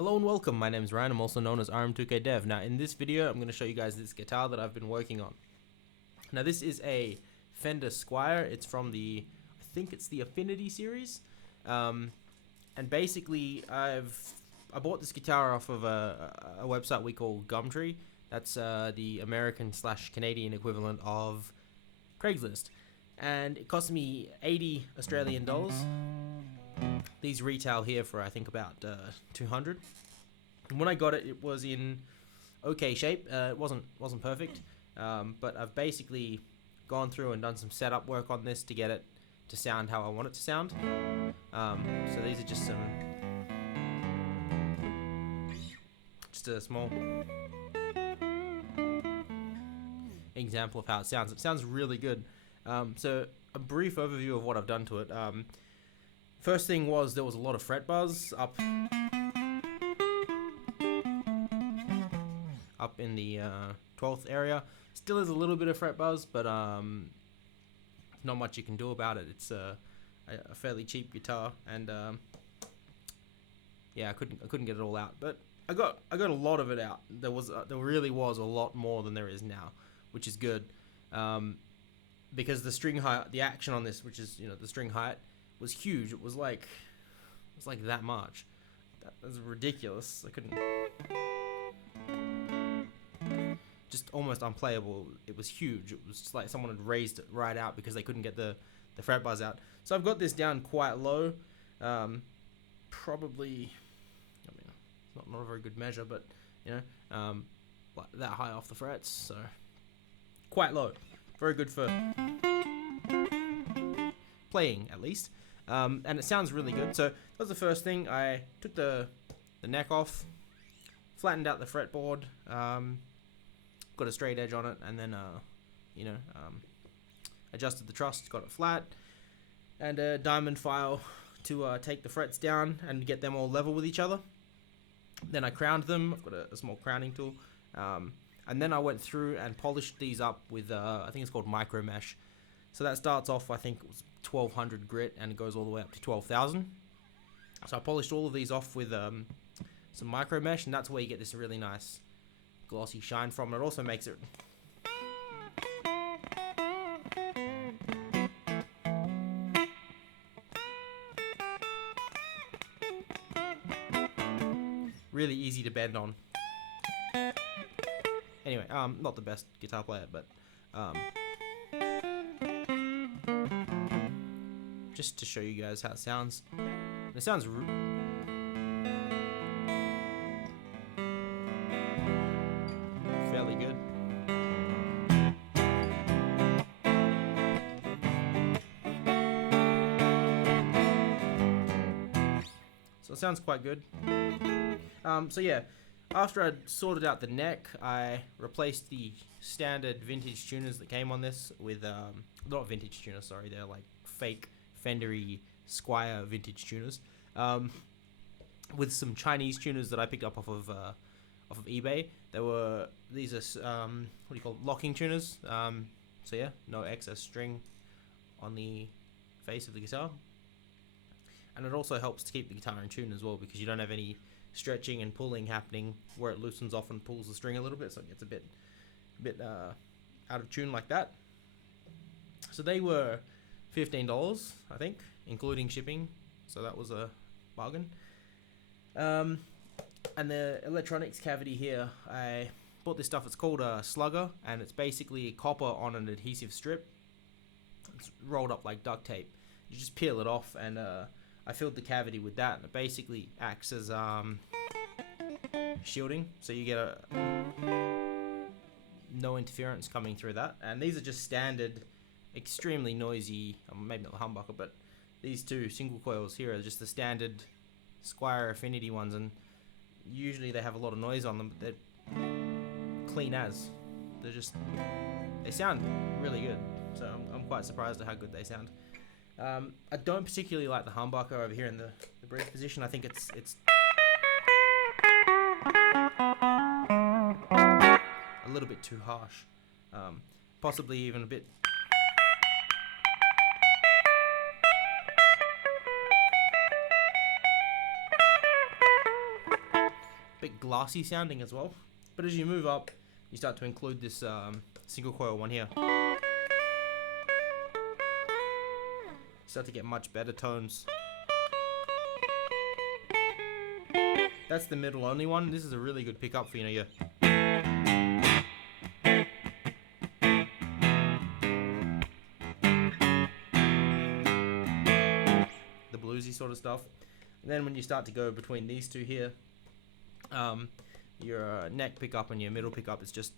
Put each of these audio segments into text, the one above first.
Hello and welcome, my name is Ryan, I'm also known as Rm2kdevs. Now in this video I'm going to show you guys this guitar that I've been working on. Now this is a Fender Squire, it's from I think it's the Affinity series. And basically I bought this guitar off of a website we call Gumtree. That's the American/Canadian equivalent of Craigslist. And it cost me 80 Australian dollars. These retail here for I think about 200. And when I got it, it was in okay shape. It wasn't perfect, but I've basically gone through and done some setup work on this to get it to sound how I want it to sound. So these are just a small example of how it sounds. It sounds really good. So a brief overview of what I've done to it. First thing was there was a lot of fret buzz up in the 12th area. Still is a little bit of fret buzz, but not much you can do about it. It's a fairly cheap guitar, and yeah, I couldn't get it all out, but I got a lot of it out. There really was a lot more than there is now, which is good, because the string height, the action on this, which is the string height, was huge. It was like that much. That was ridiculous. I couldn't, just almost unplayable. It was huge. It was just like someone had raised it right out because they couldn't get the fret buzz out. So I've got this down quite low. Probably, I mean, it's not a very good measure, but like that high off the frets. So quite low. Very good for playing, at least. And it sounds really good. So that was the first thing. I took the neck off, flattened out the fretboard, got a straight edge on it, and then adjusted the truss, got it flat, and a diamond file to take the frets down and get them all level with each other. Then I crowned them. I've got a small crowning tool, and then I went through and polished these up with I think it's called micro mesh. So that starts off, I think it was 1200 grit, and it goes all the way up to 12,000. So I polished all of these off with some micro mesh, and that's where you get this really nice glossy shine from. It also makes it really easy to bend on. Anyway, not the best guitar player, but just to show you guys how it sounds. It sounds fairly good. So it sounds quite good. So yeah, after I'd sorted out the neck, I replaced the standard vintage tuners that came on this with, not vintage tuners, sorry, they're like fake Fendery Squire vintage tuners, with some Chinese tuners that I picked up off of eBay. These are what do you call it? Locking tuners. So yeah, no excess string on the face of the guitar, and it also helps to keep the guitar in tune as well, because you don't have any stretching and pulling happening where it loosens off and pulls the string a little bit, so it gets a bit out of tune like that. So they were $15, I think, including shipping, so that was a bargain. And the electronics cavity here, I bought this stuff. It's called a slugger, and it's basically copper on an adhesive strip. It's rolled up like duct tape. You just peel it off, and I filled the cavity with that, and it basically acts as shielding, so you get no interference coming through that. And these are just standard, extremely noisy, maybe not the humbucker, but these two single coils here are just the standard Squire Affinity ones, and usually they have a lot of noise on them, but they're clean as. They sound really good, so I'm quite surprised at how good they sound. I don't particularly like the humbucker over here in the bridge position. I think it's a little bit too harsh, possibly even a bit glassy sounding as well. But as you move up, you start to include this single coil one here. Start to get much better tones. That's the middle only one. This is a really good pickup for, you know, your the bluesy sort of stuff. And then when you start to go between these two here, your neck pickup and your middle pickup is just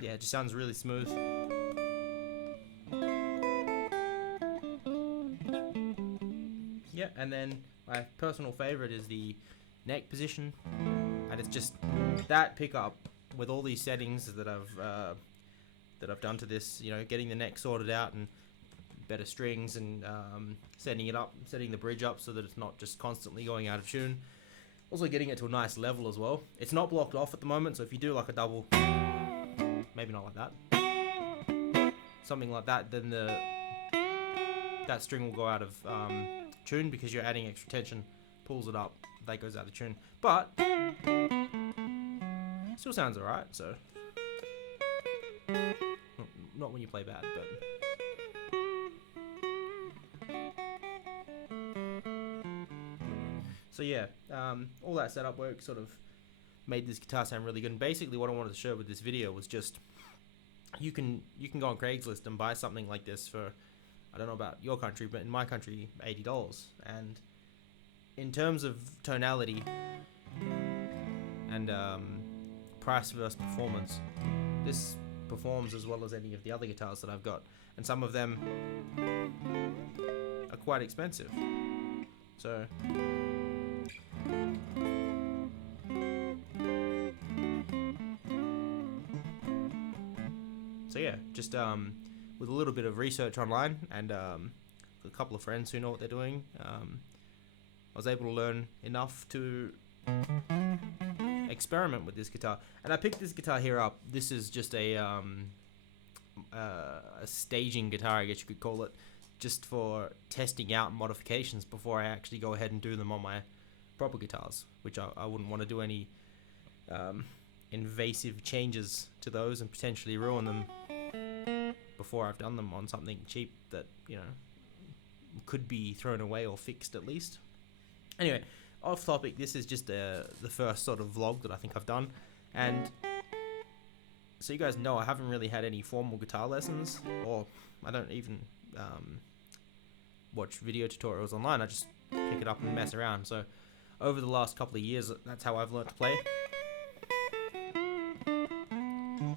yeah, it just sounds really smooth. Yeah, and then my personal favorite is the neck position, and it's just that pickup with all these settings that I've done to this, you know, getting the neck sorted out and better strings and setting the bridge up so that it's not just constantly going out of tune. Also getting it to a nice level as well. It's not blocked off at the moment, so if you do like a double, maybe not like that, something like that, then that string will go out of tune because you're adding extra tension, pulls it up, that goes out of tune. But still sounds alright, so not when you play bad, but so yeah, all that setup work sort of made this guitar sound really good. And basically what I wanted to show with this video was just you can go on Craigslist and buy something like this for, I don't know about your country, but in my country, $80. And in terms of tonality and price versus performance, this performs as well as any of the other guitars that I've got, and some of them are quite expensive. So yeah, just with a little bit of research online and a couple of friends who know what they're doing, I was able to learn enough to experiment with this guitar. And I picked this guitar here up. This is just a staging guitar, I guess you could call it, just for testing out modifications before I actually go ahead and do them on my proper guitars, which I wouldn't want to do any invasive changes to those and potentially ruin them before I've done them on something cheap that, you know, could be thrown away or fixed at least. Anyway, off topic, this is just the first sort of vlog that I think I've done, and so you guys know I haven't really had any formal guitar lessons, or I don't even watch video tutorials online. I just pick it up and mess around. So over the last couple of years, that's how I've learned to play.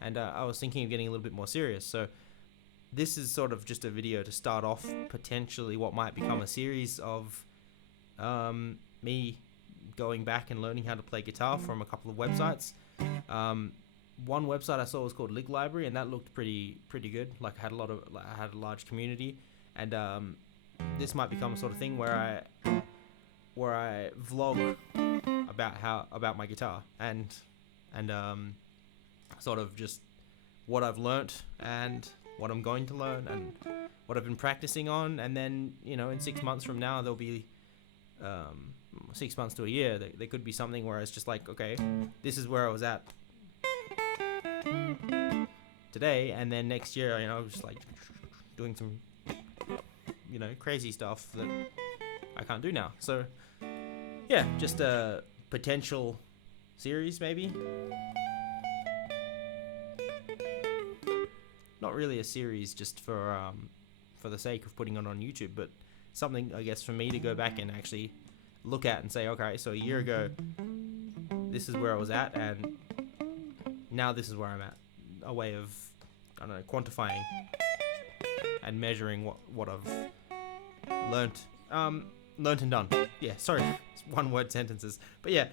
And I was thinking of getting a little bit more serious, so this is sort of just a video to start off potentially what might become a series of me going back and learning how to play guitar from a couple of websites. One website I saw was called Lig Library, and that looked pretty good. Like I had a large community, and this might become a sort of thing where I vlog about my guitar and sort of just what I've learnt and what I'm going to learn and what I've been practicing on. And then, you know, in 6 months from now, there'll be 6 months to a year, there could be something where it's just like, okay, this is where I was at today, and then next year, you know, just like doing some, you know, crazy stuff that I can't do now. So yeah, just a potential series maybe. Not really a series just for the sake of putting it on YouTube, but something, I guess, for me to go back and actually look at and say, okay, so a year ago, this is where I was at, and now this is where I'm at. A way of, I don't know, quantifying and measuring what I've learnt and done. Yeah, sorry, it's one word sentences. But yeah,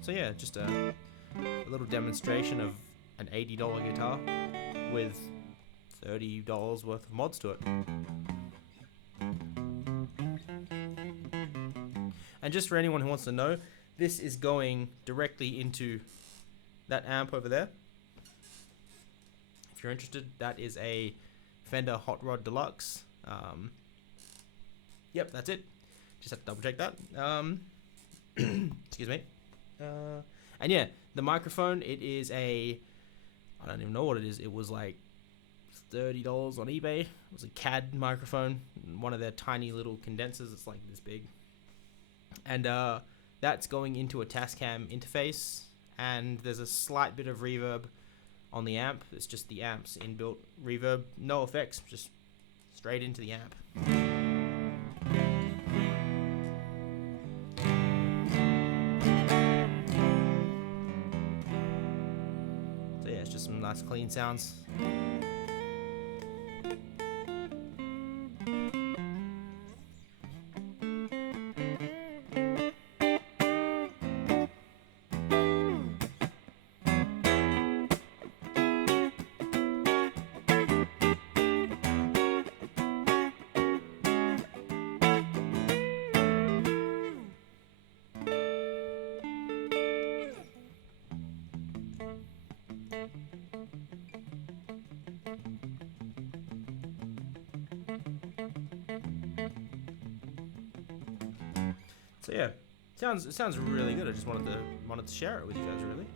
so yeah, just a little demonstration of an $80 guitar with $30 worth of mods to it. And just for anyone who wants to know, this is going directly into that amp over there. If you're interested, that is a Fender Hot Rod Deluxe. Yep, that's it. Just have to double check that. Excuse me. And yeah, the microphone, it is a, I don't even know what it is. It was like $30 on eBay. It was a CAD microphone, one of their tiny little condensers. It's like this big. And that's going into a Tascam interface, and there's a slight bit of reverb on the amp. It's just the amp's inbuilt reverb, no effects, just straight into the amp. So yeah, it's just some nice clean sounds. So yeah, it sounds really good. I just wanted to share it with you guys, really.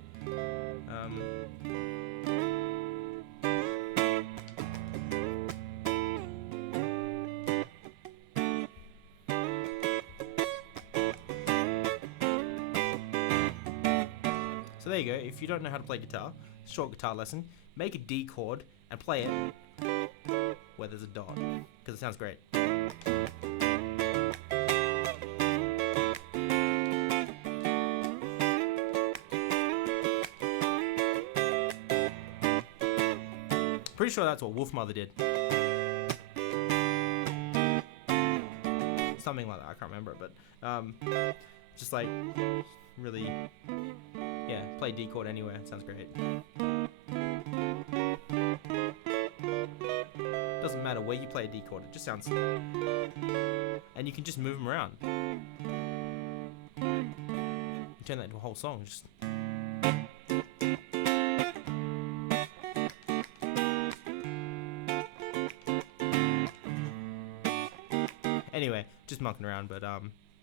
So there you go. If you don't know how to play guitar, short guitar lesson, make a D chord and play it where there's a dot, because it sounds great. Pretty sure that's what Wolfmother did. Something like that, I can't remember, but just like really, yeah, play D chord anywhere, it sounds great. Doesn't matter where you play a D chord, it just sounds, and you can just move them around. You turn that into a whole song, just. Anyway, just mucking around, but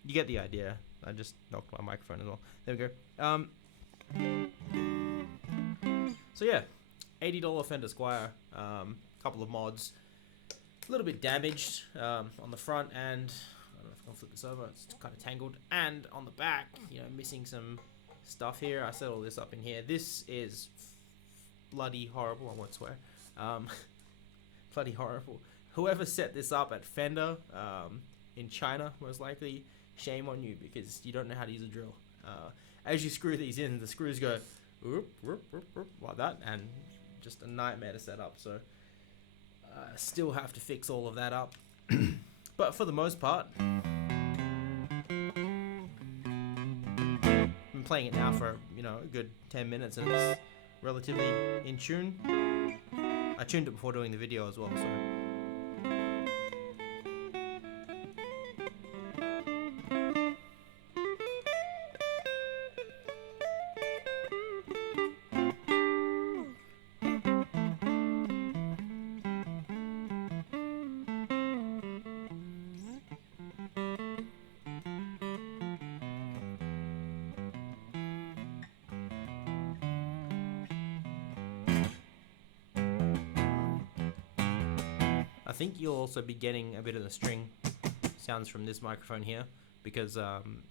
you get the idea. I just knocked my microphone as well. There we go. So yeah, $80 Fender Squire, couple of mods, a little bit damaged on the front, and I don't know if I can flip this over, it's kind of tangled, and on the back, you know, missing some stuff here. I set all this up in here. This is bloody horrible, I won't swear. Bloody horrible. Whoever set this up at Fender in China, most likely, shame on you, because you don't know how to use a drill. As you screw these in, the screws go whoop, whoop, whoop, whoop, like that, and just a nightmare to set up. So still have to fix all of that up. But for the most part, been playing it now for, you know, a good 10 minutes, and it's relatively in tune. I tuned it before doing the video as well, so. I think you'll also be getting a bit of the string sounds from this microphone here, because I'm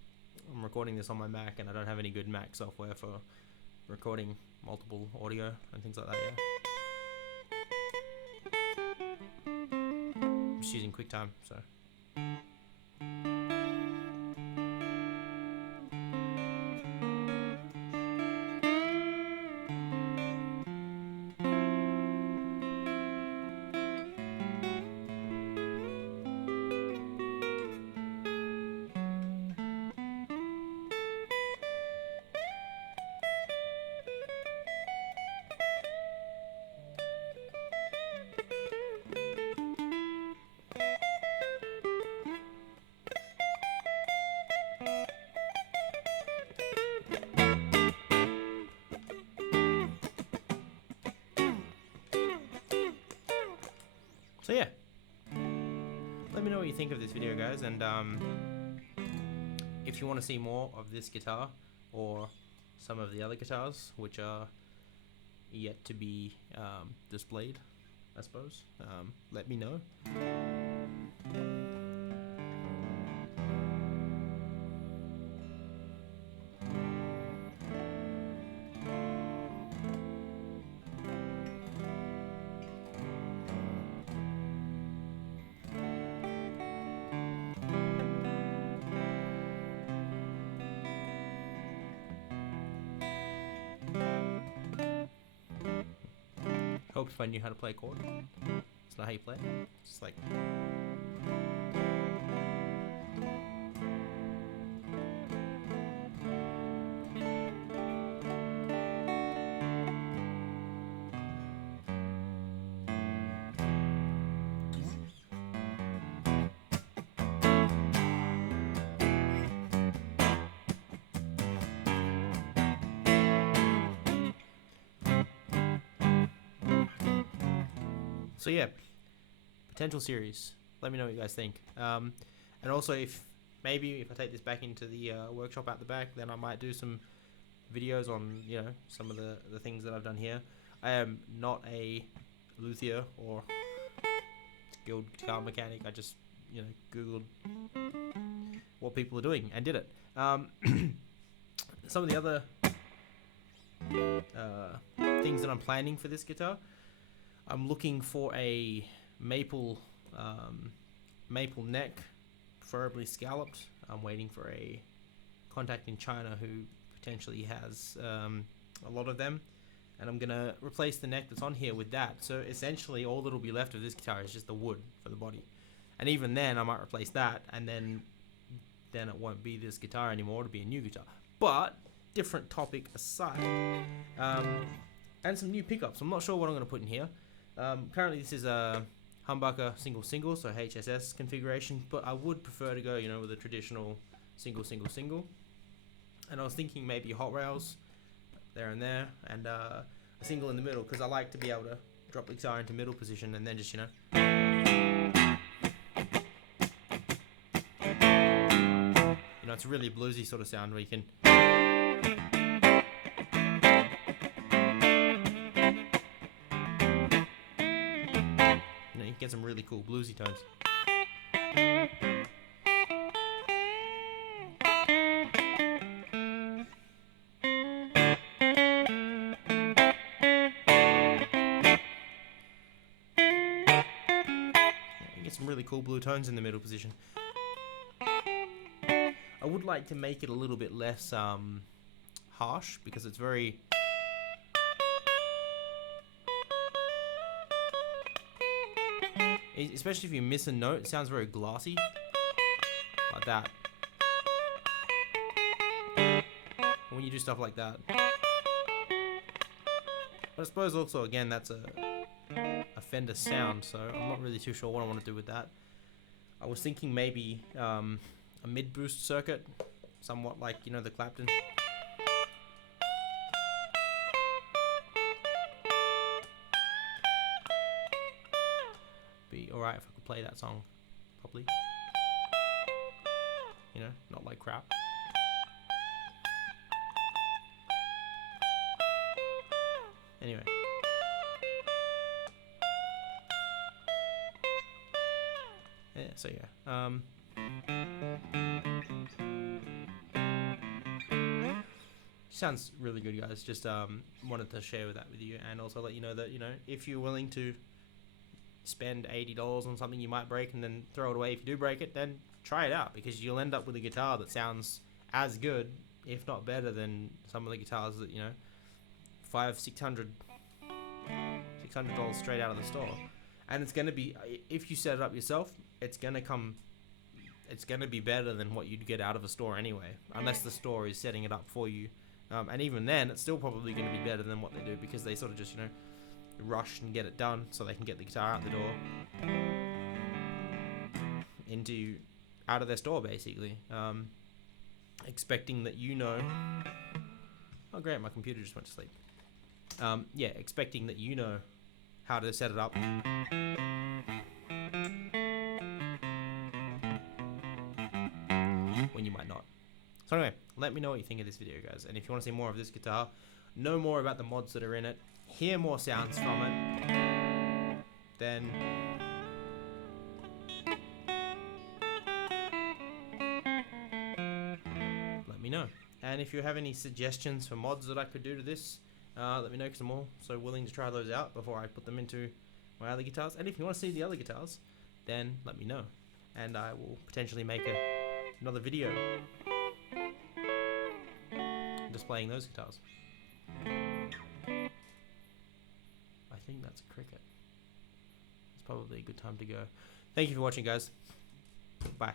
recording this on my Mac and I don't have any good Mac software for recording multiple audio and things like that. Yeah, I'm just using QuickTime, so. So yeah, let me know what you think of this video, guys, and if you want to see more of this guitar or some of the other guitars which are yet to be displayed, I suppose, let me know. Hope if I knew how to play a chord. It's not how you play it. It's just like. So yeah, potential series. Let me know what you guys think. And also, if I take this back into the workshop at the back, then I might do some videos on some of the things that I've done here. I am not a luthier or skilled guitar mechanic. I just googled what people are doing and did it. Some of the other things that I'm planning for this guitar. I'm looking for a maple neck, preferably scalloped. I'm waiting for a contact in China who potentially has a lot of them, and I'm gonna replace the neck that's on here with that. So essentially, all that'll be left of this guitar is just the wood for the body, and even then, I might replace that, and then it won't be this guitar anymore. It'll be a new guitar. But different topic aside, and some new pickups. I'm not sure what I'm gonna put in here. Currently this is a humbucker single, so HSS configuration, but I would prefer to go, with a traditional single. And I was thinking maybe hot rails there and there, and a single in the middle, because I like to be able to drop the guitar into middle position and then just, it's a really bluesy sort of sound where you can. You get some really cool bluesy tones. You get some really cool blue tones in the middle position. I would like to make it a little bit less harsh, because it's very. Especially if you miss a note, it sounds very glossy, like that. When you do stuff like that. But I suppose also, again, that's a Fender sound, so I'm not really too sure what I want to do with that. I was thinking maybe a mid-boost circuit, somewhat like, the Clapton. Be alright if I could play that song properly. Not like crap. Anyway. Yeah, so yeah. Sounds really good, guys. Just wanted to share that with you, and also let you know that, if you're willing to spend $80 on something you might break and then throw it away if you do break it, then try it out, because you'll end up with a guitar that sounds as good, if not better, than some of the guitars that $500-$600 straight out of the store. And it's gonna be, if you set it up yourself, it's gonna be better than what you'd get out of a store anyway, unless the store is setting it up for you. And even then, it's still probably going to be better than what they do, because they sort of just, rush and get it done so they can get the guitar out the door out of their store, basically. Expecting that oh great, my computer just went to sleep. Yeah, expecting that how to set it up So anyway, let me know what you think of this video, guys. And if you want to see more of this guitar, know more about the mods that are in it, hear more sounds from it, then let me know. And if you have any suggestions for mods that I could do to this, let me know, because I'm also willing to try those out before I put them into my other guitars. And if you want to see the other guitars, then let me know, and I will potentially make another video displaying those guitars. I think that's a cricket. It's probably a good time to go. Thank you for watching, guys. Bye.